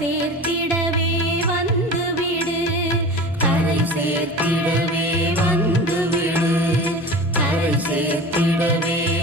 சேர்த்திடவே வந்துவிடு. கரை சேர்த்திடவே வந்துவிடு. கரை சேர்த்திடவே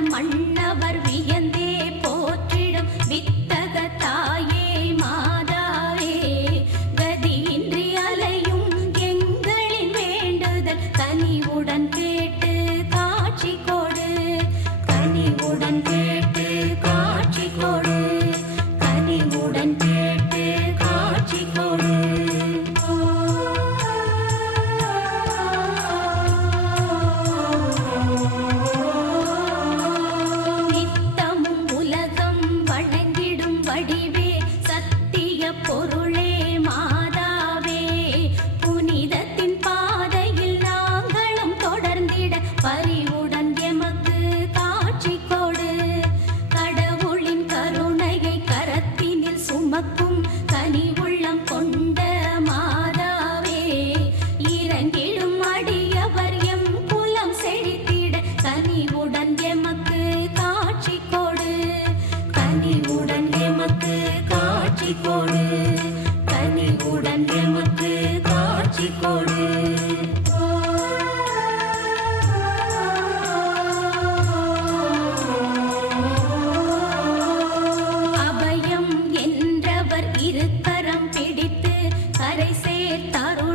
மன்னவர் வியந்தே கரை